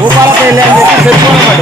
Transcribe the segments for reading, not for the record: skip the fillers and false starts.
భూపాల పెళ్ళి అని చెప్పి తెలుసుకోనమాట.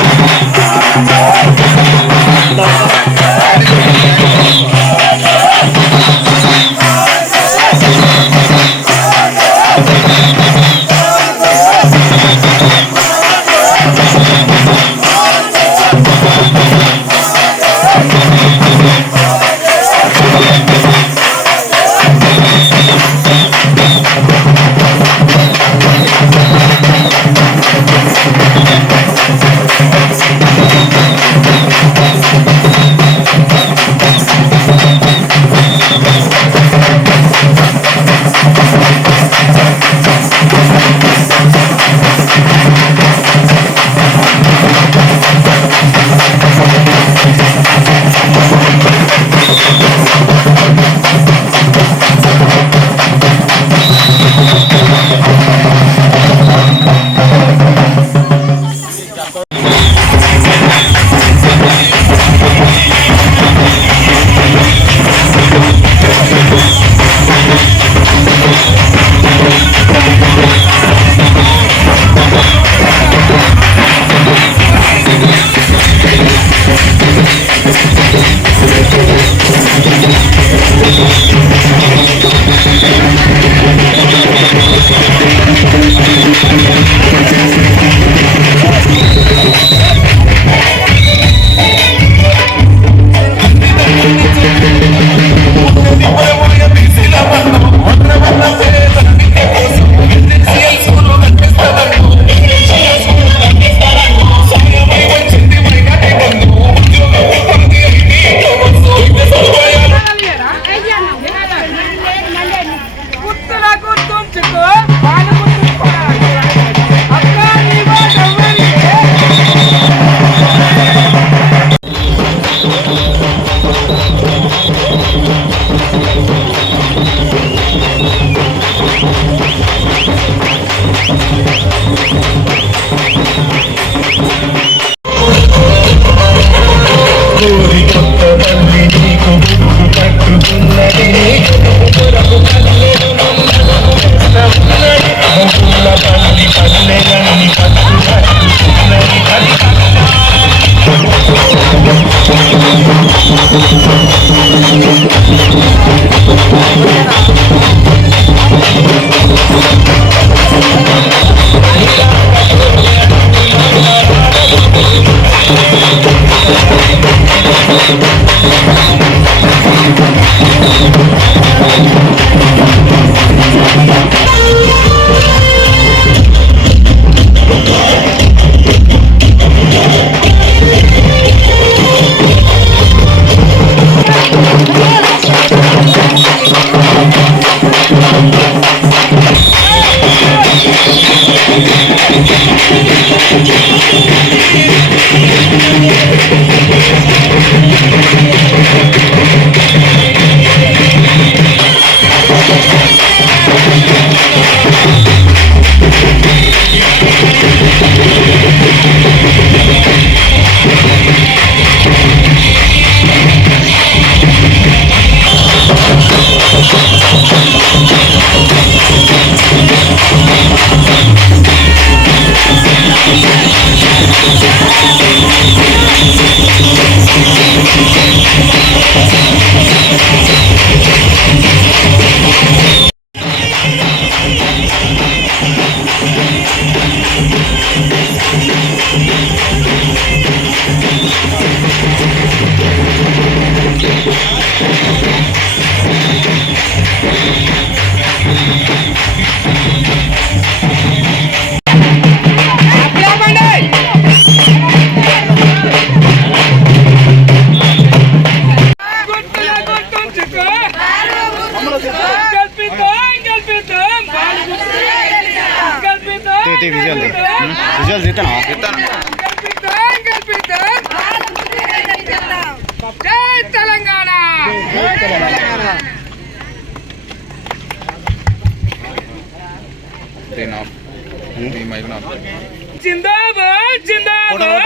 जिंदाबाद जिंदाबाद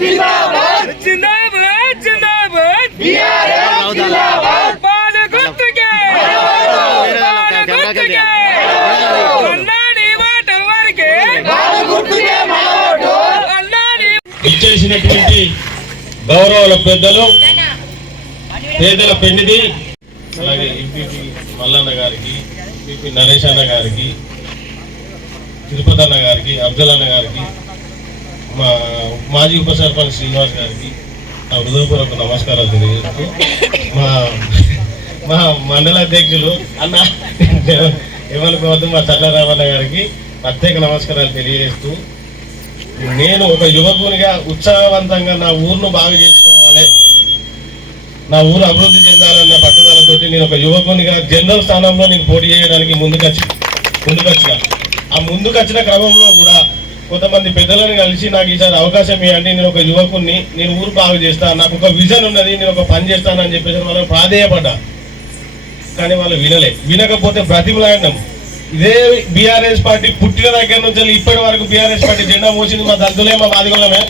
जिंदाबाद जिंदाबाद जिंदाबाद बाल गुर्तु గౌరవాల పెద్దలు పేదల పెన్నిది, అలాగే ఎంపీపీ మల్లన్న గారికి, ఎంపీపీ నరేష్ అన్న గారికి, తిరుపతి అన్న గారికి, అఫ్జల్ అన్న గారికి, మా మాజీ ఉప సర్పంచ్ శ్రీనివాస్ గారికి నా హృదయపూర్వక నమస్కారాలు తెలియజేస్తూ, మా మండల అధ్యక్షులు అన్న ఏమనుకోవద్దు మా చల్లరామన్న గారికి ప్రత్యేక నమస్కారాలు తెలియజేస్తూ, నేను ఒక యువకునిగా ఉత్సాహవంతంగా నా ఊరును బాగు చేసుకోవాలి, నా ఊరు అభివృద్ధి చెందాలన్న పట్టుదలతోటి నేను ఒక యువకునిగా జనరల్ స్థానంలో నేను పోటీ చేయడానికి ముందుకొచ్చిన ఆ ముందుకొచ్చిన క్రమంలో కూడా కొంతమంది పెద్దలను కలిసి నాకు ఈసారి అవకాశం ఇవ్వండి, నేను ఒక యువకుని, నేను ఊరు బాగు చేస్తాను, నాకు ఒక విజన్ ఉన్నది, నేను ఒక పని చేస్తానని చెప్పేసి వాళ్ళకి ప్రాధేయపడ్డా. కానీ వాళ్ళు వినకపోతే బ్రతిమలాడడం. ఇదే బీఆర్ఎస్ పార్టీ పుట్టిన దగ్గర నుంచి ఇప్పటి వరకు బీఆర్ఎస్ పార్టీ జెండా మోసింది మా దళితులే, మా మాదిగలమే,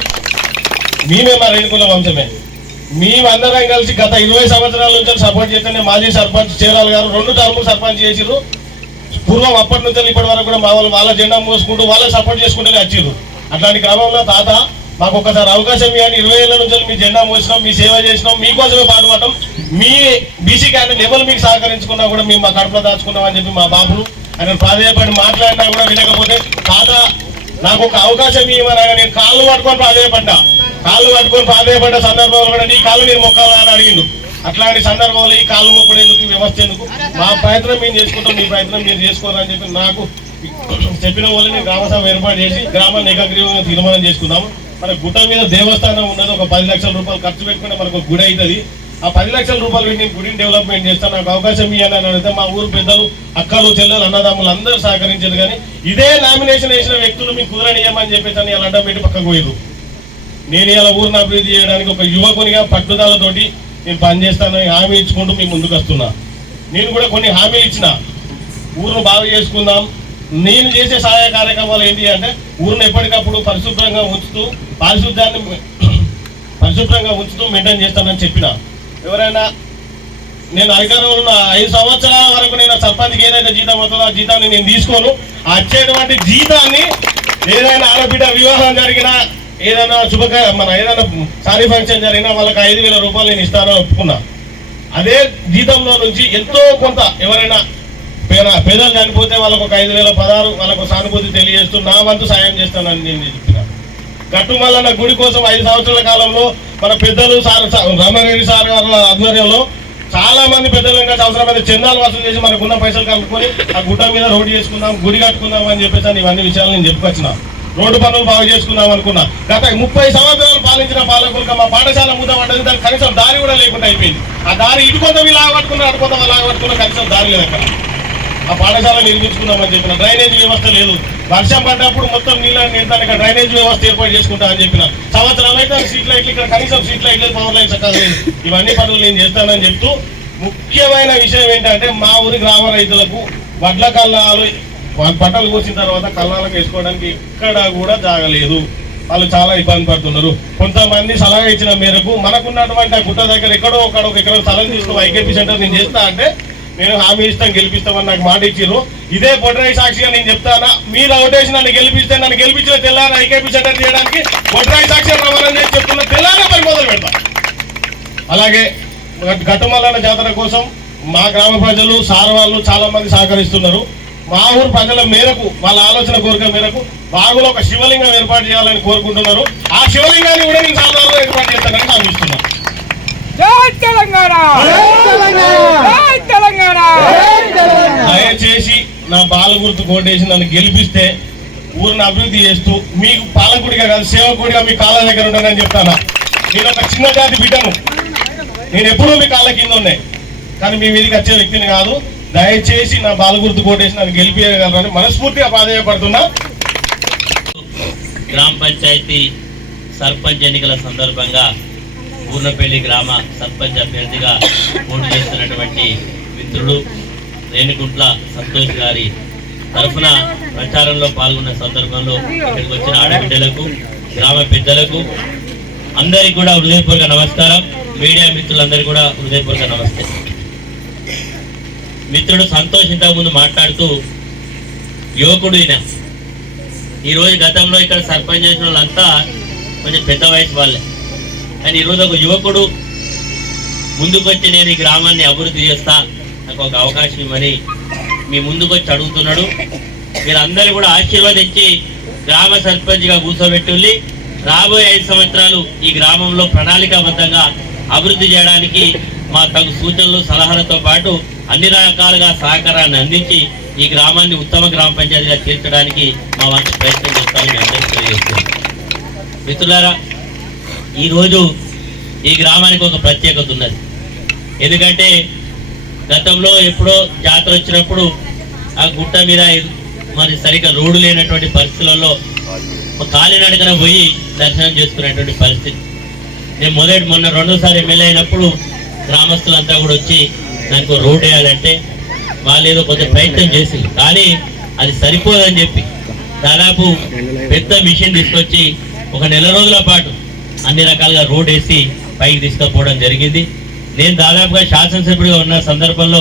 మేమే, మా రేణుకుల వంశమే. మేమందరం కలిసి గత 20 సంవత్సరాల నుంచి సపోర్ట్ చేస్తేనే మాజీ సర్పంచ్ చేరాల గారు 2 టర్ములు సర్పంచ్ చేసిరు. పూర్వం అప్పటి నుంచి ఇప్పటి వరకు కూడా మా వాళ్ళు వాళ్ళ జెండా మోసుకుంటూ వాళ్ళకి సపోర్ట్ చేసుకుంటూనే వచ్చిర్రు. అట్లాంటి క్రమంలో తాత మాకు ఒకసారి అవకాశం ఇవ్వండి, 20 ఏళ్ళ నుంచి మీ జెండా మోసినాం, మీ సేవ చేసినాం, మీకోసమే పాటుపడటం, మీ బీసీ క్యాండిడేట్ ఎవరు మీకు సహకరించుకున్నా కూడా మేము మా కడుపులో దాచుకున్నాం అని చెప్పి మా బాబులు ఆయన ప్రాధేయపడి మాట్లాడినా కూడా వినకపోతే, తాత నాకు ఒక అవకాశం ఇవ్వమని నేను కాళ్ళు పట్టుకొని ప్రాధేయపడ్డ సందర్భంలో కూడా నీ కాళ్ళు నేను మొక్కాలని అడిగిండు. అట్లాంటి సందర్భంలో ఈ కాళ్ళు మొక్కడు ఎందుకు, ఈ వ్యవస్థ ఎందుకు, మా ప్రయత్నం మేము చేసుకుంటాం, మీ ప్రయత్నం మీరు చేసుకోవాలని చెప్పి నాకు చెప్పిన వాళ్ళు నేను గ్రామసభ ఏర్పాటు చేసి గ్రామాన్ని ఏకగ్రీవంగా తీర్మానం చేసుకుందాం. మన గుట్ట మీద దేవస్థానం ఉన్నది, ఒక 10 లక్షల రూపాయలు ఖర్చు పెట్టుకుంటే మనకు ఒక గుడి అవుతుంది. ఆ 10 లక్షల రూపాయలు పెట్టి నేను గుడిని డెవలప్మెంట్ చేస్తాను, నాకు అవకాశం ఇవ్వని అని అడిగితే మా ఊరు పెద్దలు, అక్కలు, చెల్లెలు, అన్నదమ్ములు అందరూ సహకరించారు. కానీ ఇదే నామినేషన్ వేసిన వ్యక్తులు మీకు కుదరనియమని చెప్పేసి అని ఇలా అడ్డం పెట్టి పక్కకు పోయారు. నేను ఇలా ఊరిని అభివృద్ధి చేయడానికి ఒక యువకునిగా పట్టుదలతోటి నేను పనిచేస్తానని హామీ ఇచ్చుకుంటూ మీ ముందుకు వస్తున్నా. నేను కూడా కొన్ని హామీలు ఇచ్చిన, ఊరును బాగు చేసుకుందాం. నేను చేసే సహాయ కార్యక్రమాలు ఏంటి అంటే ఊరిని ఎప్పటికప్పుడు పరిశుభ్రంగా ఉంచుతూ మెయింటైన్ చేస్తానని చెప్పిన. ఎవరైనా నేను అధికారంలో ఉన్న 5 సంవత్సరాల వరకు నేను సర్పంచ్కి ఏదైతే జీతం వస్తుందో ఆ జీతాన్ని నేను తీసుకోను. వచ్చేటువంటి జీతాన్ని ఏదైనా ఆడబిడ్డ వివాహం జరిగినా, ఏదైనా ఏదైనా సారీ ఫంక్షన్ జరిగినా వాళ్ళకి 5,000 రూపాయలు నేను ఇస్తానని ఒప్పుకున్నా. అదే జీతంలో నుంచి ఎంతో కొంత ఎవరైనా పేదలు చనిపోతే వాళ్ళకు ఒక 5,016 వాళ్ళకు సానుభూతి తెలియజేస్తూ నా వంతు సాయం చేస్తానని నేను చెప్పిన. గట్టుమల్లన్న గుడి కోసం 5 సంవత్సరాల కాలంలో మన పెద్దలు రామారెడ్డి సార్ గారి ఆధ్వర్యంలో చాలా మంది పెద్దలు ఇంకా అవసరమైన చందాలు వసూలు చేసి మనకున్న పైసలు కలుపుకొని ఆ గుట్ట మీద రోడ్డు చేసుకుందాం, గుడి కట్టుకుందాం అని చెప్పేసి ఇవన్నీ విషయాలు నేను చెప్పుకొచ్చిన. రోడ్డు పనులు బాగు చేసుకుందాం అనుకున్నా. గత 30 సంవత్సరాలు పాలించిన పాలకులుగా మా పాఠశాల మూతపడ్డది, దానికి కనీసం దారి కూడా లేకుండా అయిపోయింది. ఆ దారి ఇటు కొంత లాగబట్టుకున్నా, అటు కొంత లాగబట్టుకున్నా, కనీసం దారి లేదు అక్కడ. ఆ పాఠశాల నిర్మించుకుందామని చెప్పిన. డ్రైనేజ్ వ్యవస్థ లేదు, వర్షం పడ్డప్పుడు మొత్తం నీళ్ళని నిండడానికి డ్రైనేజ్ వ్యవస్థ ఏర్పాటు చేసుకుంటా అని చెప్పిన. సంవత్సరం అయితే స్ట్రీట్ లైట్లు, ఇక్కడ కనీసం స్ట్రీట్ లైట్లు, పవర్ లైన్స్ చక్కగా లేదు. ఇవన్నీ పనులు నేను చేస్తానని చెప్తూ, ముఖ్యమైన విషయం ఏంటంటే మా ఊరి గ్రామ రైతులకు వడ్ల కల్లాలు పంటలు కోసిన తర్వాత కల్లాలకు వేసుకోవడానికి ఎక్కడ కూడా జాగలేదు. వాళ్ళు చాలా ఇబ్బంది పడుతున్నారు. కొంతమంది సలహా ఇచ్చిన మేరకు మనకున్నటువంటి ఆ గుట్ట దగ్గర ఎక్కడో ఒక ఎకరం స్థలం తీసుకుని ఐకేపీ సెంటర్ నేను చేస్తా అంటే నేను హామీ ఇస్తాం, గెలిపిస్తామని నాకు మాట ఇచ్చిర్రు. ఇదే బొడ్రాయి సాక్షిగా నేను చెప్తానా, మీరు ఓటేసి నన్ను గెలిపించిన తెల్లారి ఐకేపీ సెంటర్ చేయడానికి బొడ్రాయి సాక్షిగా ప్రమాణం చేసి చెప్తున్నా, తెల్లారే పని మొదలు పెడతా. అలాగే గట్టుమల్లన్న జాతర కోసం మా గ్రామ ప్రజలు, సార్ వాళ్ళు చాలా మంది సహకరిస్తున్నారు. మా ఊరు ప్రజల మేరకు, వాళ్ళ ఆలోచన కోరిక మేరకు బాగులో ఒక శివలింగం ఏర్పాటు చేయాలని కోరుకుంటున్నారు. ఆ శివలింగాన్ని కూడా నేను సాధారణంగా ఏర్పాటు చేస్తానని భావిస్తున్నాను. దయచేసి నా బాల గుర్తు కోటేసి నన్ను గెలిపిస్తే ఊరిని అభివృద్ధి చేస్తూ మీకు పాలకుడిగా కాదు సేవకుడిగా మీ కాళ్ళ దగ్గర ఉంటానని చెప్తాను. నేను ఒక చిన్న జాతి బిడ్డను, నేను ఎప్పుడూ మీ కాళ్ళ కింద ఉన్నాయి, కానీ మీ మీదకి వచ్చే వ్యక్తిని కాదు. దయచేసి నా బాల గుర్తు కోటేసి నన్ను గెలిపించగలరని మనస్ఫూర్తిగా ప్రాధాన్యపడుతున్నా. గ్రామ పంచాయతీ సర్పంచ్ ఎన్నికల సందర్భంగా ఊర్నపల్లి గ్రామ సర్పంచ్ అభ్యర్థిగా పోటీ చేస్తున్నటువంటి మిత్రుడు రేణిగుంట్ల సంతోష్ గారి తరఫున ప్రచారంలో పాల్గొన్న సందర్భంలో ఇక్కడికి వచ్చిన ఆడబిడ్డలకు, గ్రామ పెద్దలకు అందరికీ కూడా హృదయపూర్వక నమస్కారం. మీడియా మిత్రులందరికీ కూడా హృదయపూర్వక నమస్తే. మిత్రుడు సంతోష్ ఇంతకుముందు మాట్లాడుతూ యువకుడు ఈయన. ఈరోజు గతంలో ఇక్కడ సర్పంచ్ చేసిన వాళ్ళంతా కొంచెం పెద్ద వయసు వాళ్ళే. కానీ ఈరోజు ఒక యువకుడు ముందుకొచ్చి నేను ఈ గ్రామాన్ని అభివృద్ధి చేస్తా, నాకు ఒక అవకాశం ఇవ్వని మీ ముందుకొచ్చి అడుగుతున్నాడు. మీరందరూ కూడా ఆశీర్వదించి గ్రామ సర్పంచ్గా కూర్చోబెట్టుల్లి రాబోయే 5 సంవత్సరాలు ఈ గ్రామంలో ప్రణాళికాబద్ధంగా అభివృద్ధి చేయడానికి మా తగు సూచనలు సలహాలతో పాటు అన్ని రకాలుగా సహకారాన్ని అందించి ఈ గ్రామాన్ని ఉత్తమ గ్రామ పంచాయతీగా తీర్చడానికి మా వంతు ప్రయత్నం చేస్తామని మీ అందరికీ తెలియజేస్తున్నాం. మిత్రులారా, ఈరోజు ఈ గ్రామానికి ఒక ప్రత్యేకత ఉన్నది. ఎందుకంటే గతంలో ఎప్పుడో జాతర వచ్చినప్పుడు ఆ గుట్ట మీద మరి సరిగ్గా రోడ్డు లేనటువంటి పరిస్థితులలో కాలినడకన పోయి దర్శనం చేసుకునేటువంటి పరిస్థితి. నేను మొన్న రెండోసారి ఎమ్మెల్యే అయినప్పుడు గ్రామస్తులంతా కూడా వచ్చి దానికి రోడ్ వేయాలంటే వాళ్ళు ఏదో కొంచెం ప్రయత్నం చేసింది, కానీ అది సరిపోదని చెప్పి దాదాపు పెద్ద మిషన్ తీసుకొచ్చి ఒక నెల రోజుల పాటు అన్ని రకాలుగా రోడ్ వేసి పైకి తీసుకుపోవడం జరిగింది. నేను దాదాపుగా శాసనసభ్యుడిగా ఉన్న సందర్భంలో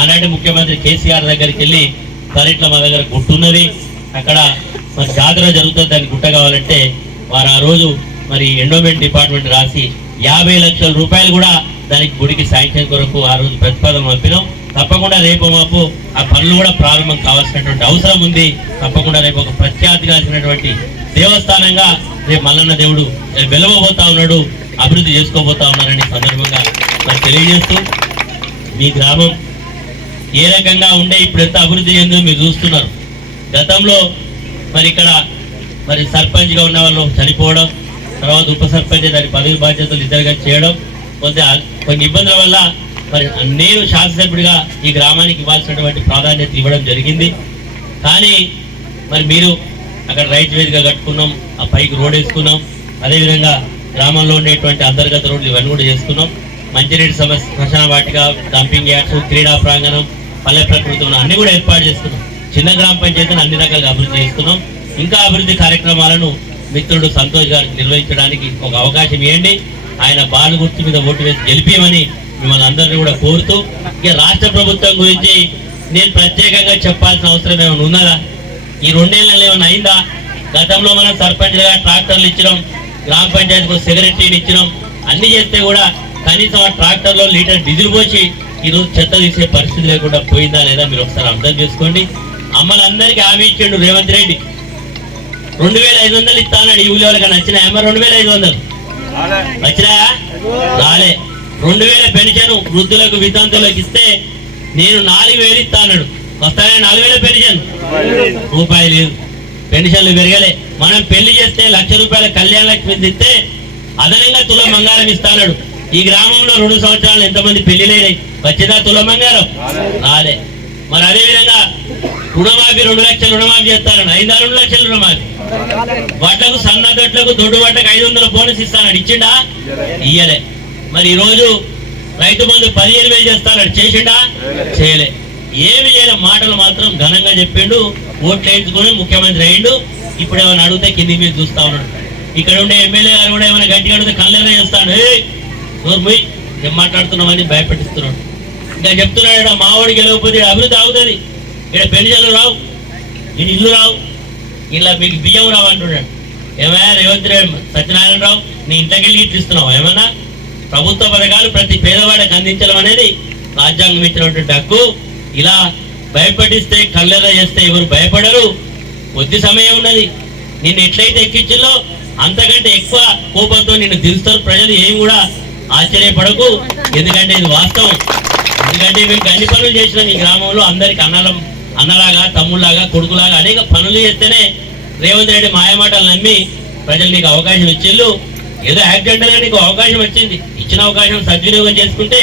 ఆనాటి ముఖ్యమంత్రి కేసీఆర్ దగ్గరికి వెళ్ళి సార్ ఇట్లా మా దగ్గర గుట్టున్నది, అక్కడ మరి జాతర జరుగుతుంది, దానికి గుట్ట కావాలంటే వారు ఆ రోజు మరి ఎండోమెంట్ డిపార్ట్మెంట్ రాసి 50 లక్షల రూపాయలు కూడా దానికి గుడికి శాంక్షన్ కొరకు ఆ రోజు ప్రతిపాదన పంపినాం. తప్పకుండా రేపు మాపు ఆ పనులు కూడా ప్రారంభం కావాల్సినటువంటి అవసరం ఉంది. తప్పకుండా రేపు ఒక ప్రఖ్యాతిగాల్సినటువంటి దేవస్థానంగా రేపు మల్లన్న దేవుడు వెలవబోతా ఉన్నాడు, అభివృద్ధి చేసుకోబోతా ఉన్నారని సందర్భంగా మరి తెలియజేస్తూ మీ గ్రామం ఏ రకంగా ఉండే ఇప్పుడు ఎంత అభివృద్ధి చెందో మీరు చూస్తున్నారు. గతంలో మరి ఇక్కడ మరి సర్పంచ్గా ఉన్న వాళ్ళు చనిపోవడం, తర్వాత ఉప సర్పంచ్ దాని పదవి బాధ్యతలు ఇద్దరుగా చేయడం, కొన్ని ఇబ్బందుల వల్ల మరి నేను శాసనసభ్యుడిగా ఈ గ్రామానికి ఇవ్వాల్సినటువంటి ప్రాధాన్యత ఇవ్వడం జరిగింది. కానీ మరి మీరు అక్కడ రైతు వేదిక కట్టుకున్నాం, ఆ పైకి రోడ్ వేసుకున్నాం, అదేవిధంగా గ్రామంలో ఉండేటువంటి అంతర్గత రోడ్లు ఇవన్నీ కూడా చేసుకున్నాం. మంచినీటి సమస్య, శ్మశాన వాటిక, డంపింగ్ యార్డ్స్, క్రీడా ప్రాంగణం, పల్లె ప్రకృతి అన్ని కూడా ఏర్పాటు చేసుకున్నాం. చిన్న గ్రామ పంచాయతీని అన్ని రకాలుగా అభివృద్ధి చేస్తున్నాం. ఇంకా అభివృద్ధి కార్యక్రమాలను మిత్రుడు సంతోష్ గారికి నిర్వహించడానికి ఒక అవకాశం ఇవ్వండి. ఆయన బాల గుర్తు మీద ఓటు వేసి గెలిపియమని మిమ్మల్ని అందరినీ కూడా కోరుతూ, ఇక రాష్ట్ర ప్రభుత్వం గురించి నేను ప్రత్యేకంగా చెప్పాల్సిన అవసరం ఏమైనా ఉన్నదా? ఈ 2 నెలలు ఏమైనా అయిందా? గతంలో మనం సర్పంచ్గా ట్రాక్టర్లు ఇచ్చినాం, గ్రామ పంచాయతీకి సెక్రటరీని ఇచ్చినాం, అన్ని చేస్తే కూడా కనీసం ఆ ట్రాక్టర్లో లీటర్ డీజిల్ పోసి ఈరోజు చెత్త తీసే పరిస్థితి లేకుండా పోయిందా లేదా మీరు ఒకసారి అర్థం చేసుకోండి. అమ్మలందరికీ హామీ ఇచ్చిండు రేవంత్ రెడ్డి, 2500 ఇస్తానన్నాడు. ఈ ఊళ్ళో కన్నా వచ్చినాయా? 2500 వచ్చినాయా? రాలే. 2000 పెన్షన్ వృద్ధులకు వితంతులకు ఇస్తే నేను 4000 ఇస్తానన్నాడు. వస్తానే 4000 పెన్షన్ రూపాయలు లేదు, పెన్షన్లు పెరగలే. మనం పెళ్లి చేస్తే 1,00,000 రూపాయల కళ్యాణ లక్ష్మి ఇస్తే అదనంగా తుల బంగారం ఇస్తాడు. ఈ గ్రామంలో 2 సంవత్సరాలు ఎంతమంది పెళ్లిలేనాయి? వచ్చిందా తుల బంగారం? రాలే. మరి అదేవిధంగా రుణమాఫీ 2 లక్షలు రుణమాఫీ చేస్తానని 2 లక్షల రుణమాఫీ. వడ్లకు సన్న దొడ్లకు దొడ్డు వడ్లకు 500 బోనస్ ఇస్తానని ఇచ్చిండా? ఇయ్యలే. మరి ఈరోజు రైతు బంధు 15,000 చేస్తానని చేసిండా? చేయలే. ఏమి చేయలే. మాటలు మాత్రం ఘనంగా చెప్పిండు, ఓట్లు వేయించుకుని ముఖ్యమంత్రి అయ్యిండు. ఇప్పుడు ఏమైనా అడిగితే కింది మీద చూస్తా ఉన్నాడు. ఇక్కడ ఉండే ఎమ్మెల్యే గారు కూడా ఏమైనా గట్టిగా అడిగితే కళ్ళనే చేస్తాడు. నోర్మోయ్ ఏం మాట్లాడుతున్నామని భయపెట్టిస్తున్నాడు. ఇంకా చెప్తున్నాడు, మావాడికి గెలవకపోతే అభివృద్ధి అవుతుంది, ఇక్కడ పెన్షన్లు రావు, ఈ ఇల్లు రావు, ఇలా మీకు బియ్యం రావు అంటున్నాడు. ఏమైనా రేవంత్ రెడ్డి సత్యనారాయణరావు నీ ఇంట్లోకి వెళ్ళి ఇస్తున్నావు? ఏమన్నా ప్రభుత్వ పథకాలు ప్రతి పేదవాడికి అందించడం అనేది రాజ్యాంగం ఇచ్చినటువంటి హక్కు. ఇలా భయపడిస్తే కళ్ళెర చేస్తే ఎవరు భయపడరు. కొద్ది సమయం ఉన్నది. నిన్ను ఎట్లయితే ఎక్కించిందో అంతకంటే ఎక్కువ కోపంతో నిన్ను తెలుస్తారు ప్రజలు. ఏం కూడా ఆశ్చర్యపడకు, ఎందుకంటే ఇది వాస్తవం. ఎందుకంటే మేము అన్ని పనులు చేసినాం ఈ గ్రామంలో. అందరికి అన్నలాగా, తమ్ముళ్ళలాగా, కొడుకులాగా అనేక పనులు చేస్తేనే రేవంత్ రెడ్డి మాయమాటలు నమ్మి ప్రజలు నీకు అవకాశం ఇచ్చిళ్ళు. ఏదో యాక్సిడెంట్గా నీకు అవకాశం వచ్చింది, ఇచ్చిన అవకాశం సద్వినియోగం చేసుకుంటే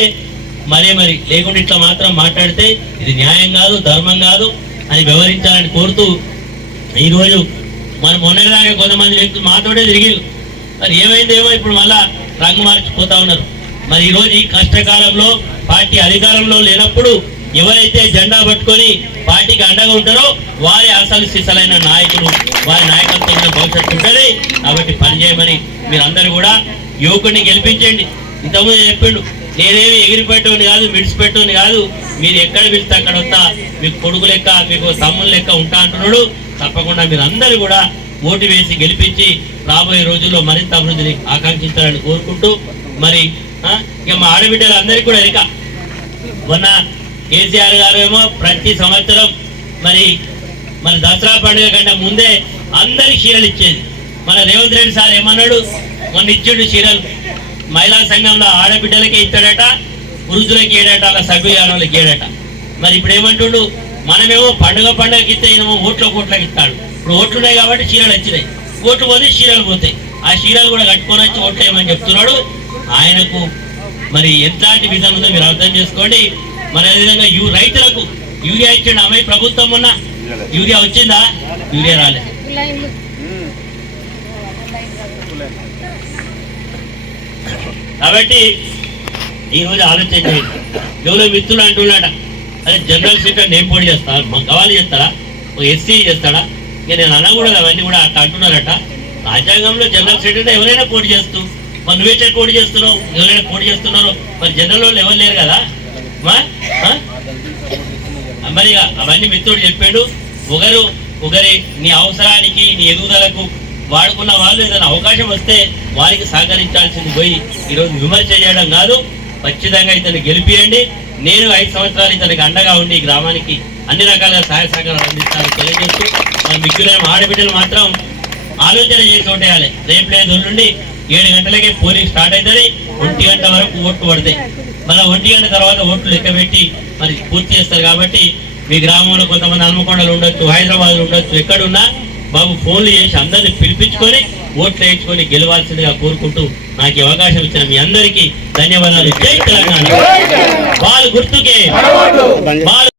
మరి లేకుంటే ఇట్లా మాత్రం మాట్లాడితే ఇది న్యాయం కాదు, ధర్మం కాదు అని వివరించాలని కోరుతూ, ఈరోజు మనం మొన్నటిదాకా కొంతమంది వ్యక్తులు మాతోటే తిరిగిళ్ళు. మరి ఏమైందేమో ఇప్పుడు మళ్ళా రంగు మార్చిపోతా ఉన్నారు. మరి ఈరోజు ఈ కష్టకాలంలో పార్టీ అధికారంలో లేనప్పుడు ఎవరైతే జెండా పట్టుకొని పార్టీకి అండగా ఉంటారో వారి అసలు సిసలైన నాయకులు, వారి నాయకత్వంలో భవిష్యత్తు ఉంటుంది. కాబట్టి పనిచేయమని మీరందరూ కూడా యువకుడిని గెలిపించండి. ఇంతకుముందు చెప్పిండు, నేనేమి ఎగిరిపెట్టేవాడిని కాదు, విడిచిపెట్టేవాడిని కాదు, మీరు ఎక్కడ పిలిస్తే అక్కడ వస్తా, మీకు కొడుకు లెక్క, మీకు తమ్ముళ్ళ లెక్క ఉంటా అంటున్నాడు. తప్పకుండా మీరు అందరూ కూడా ఓటు వేసి గెలిపించి రాబోయే రోజుల్లో మరింత అభివృద్ధిని ఆకాంక్షించాలని కోరుకుంటూ మరి ఇక మా ఆడబిడ్డలు అందరికీ కూడా ఇక మొన్న కేసీఆర్ గారు ఏమో ప్రతి సంవత్సరం మరి మన దసరా పండుగ కంటే ముందే అందరికి చీరలు ఇచ్చేది. మన రేవంత్ రెడ్డి సార్ ఏమన్నాడు, మొన్న ఇచ్చిండు చీరలు మహిళా సంఘంలో ఆడబిడ్డలకి ఇస్తాడట, పురుషులకి ఏడట, అలా సభ్యులకి ఏడట. మరి ఇప్పుడు ఏమంటుండు, మనమేమో పండుగకి ఇస్తే ఏమో ఓట్లకి ఇస్తాడు. ఇప్పుడు ఓట్లు ఉన్నాయి కాబట్టి చీరలు వచ్చినాయి, ఓట్లు పోతే చీరలు పోతాయి. ఆ చీరలు కూడా కట్టుకొని వచ్చి ఓట్లు వేయమని చెప్తున్నాడు. ఆయనకు మరి ఎట్లాంటి విధానం ఉందో మీరు అర్థం చేసుకోండి. మన విధంగా రైతులకు యూరియా ఇచ్చిండు అమ్మాయి ప్రభుత్వం, ఉన్న యూరియా వచ్చిందా? యూరియా రాలేదు. కాబట్టి ఈరోజు ఆలోచన చేయండి. ఎవరో మిత్రులు అంటున్నాడ, అదే జనరల్ సీట్ నేను పోటీ చేస్తాను, మా గవాలు చేస్తాడా, ఎస్సీ చేస్తాడా? ఇక నేను అనకూడదు, అవన్నీ కూడా అట్లా అంటున్నారట. రాజ్యాంగంలో జనరల్ సీట్ అంటే ఎవరైనా పోటీ చేస్తూ, మరి నువ్వే పోటీ చేస్తున్నావు, ఎవరైనా పోటీ చేస్తున్నారు, మరి జనరల్ వాళ్ళు ఎవరు లేరు కదా. మరి అవన్నీ మిత్రుడు చెప్పాడు. ఒకరి నీ అవసరానికి నీ ఎదుగుదలకు వాడుకున్న వాళ్ళు ఏదైనా అవకాశం వస్తే వారికి సహకరించాల్సింది పోయి ఈరోజు విమర్శ చేయడం కాదు. ఖచ్చితంగా ఇతను గెలిపియండి. నేను 5 సంవత్సరాలు ఇతనికి అండగా ఉండి గ్రామానికి అన్ని రకాలుగా సహాయ సహకారాలు అందిస్తానని తెలియజేస్తూ, మన మిక్కులైన ఆడబిడ్డలు మాత్రం ఆలోచన చేసి ఓటేయాలి. రేపు లేదు నుండి 7 గంటలకే పోలింగ్ స్టార్ట్ అవుతుంది. 1 గంట వరకు ఓట్లు పడతాయి. మళ్ళీ 1 గంట తర్వాత ఓట్లు లెక్కబెట్టి మరి పూర్తి చేస్తారు. కాబట్టి మీ గ్రామంలో కొంతమంది హన్మకొండలు ఉండొచ్చు, హైదరాబాద్లో ఉండొచ్చు, ఎక్కడున్నా బాబు ఫోన్లు చేసి అందరిని పిలిపించుకొని ఓట్లు వేయించుకొని గెలవాల్సిందిగా కోరుకుంటూ నాకు అవకాశం ఇచ్చిన మీ అందరికీ ధన్యవాదాలు. జై తెలంగాణ. బాల్ గుర్తుకే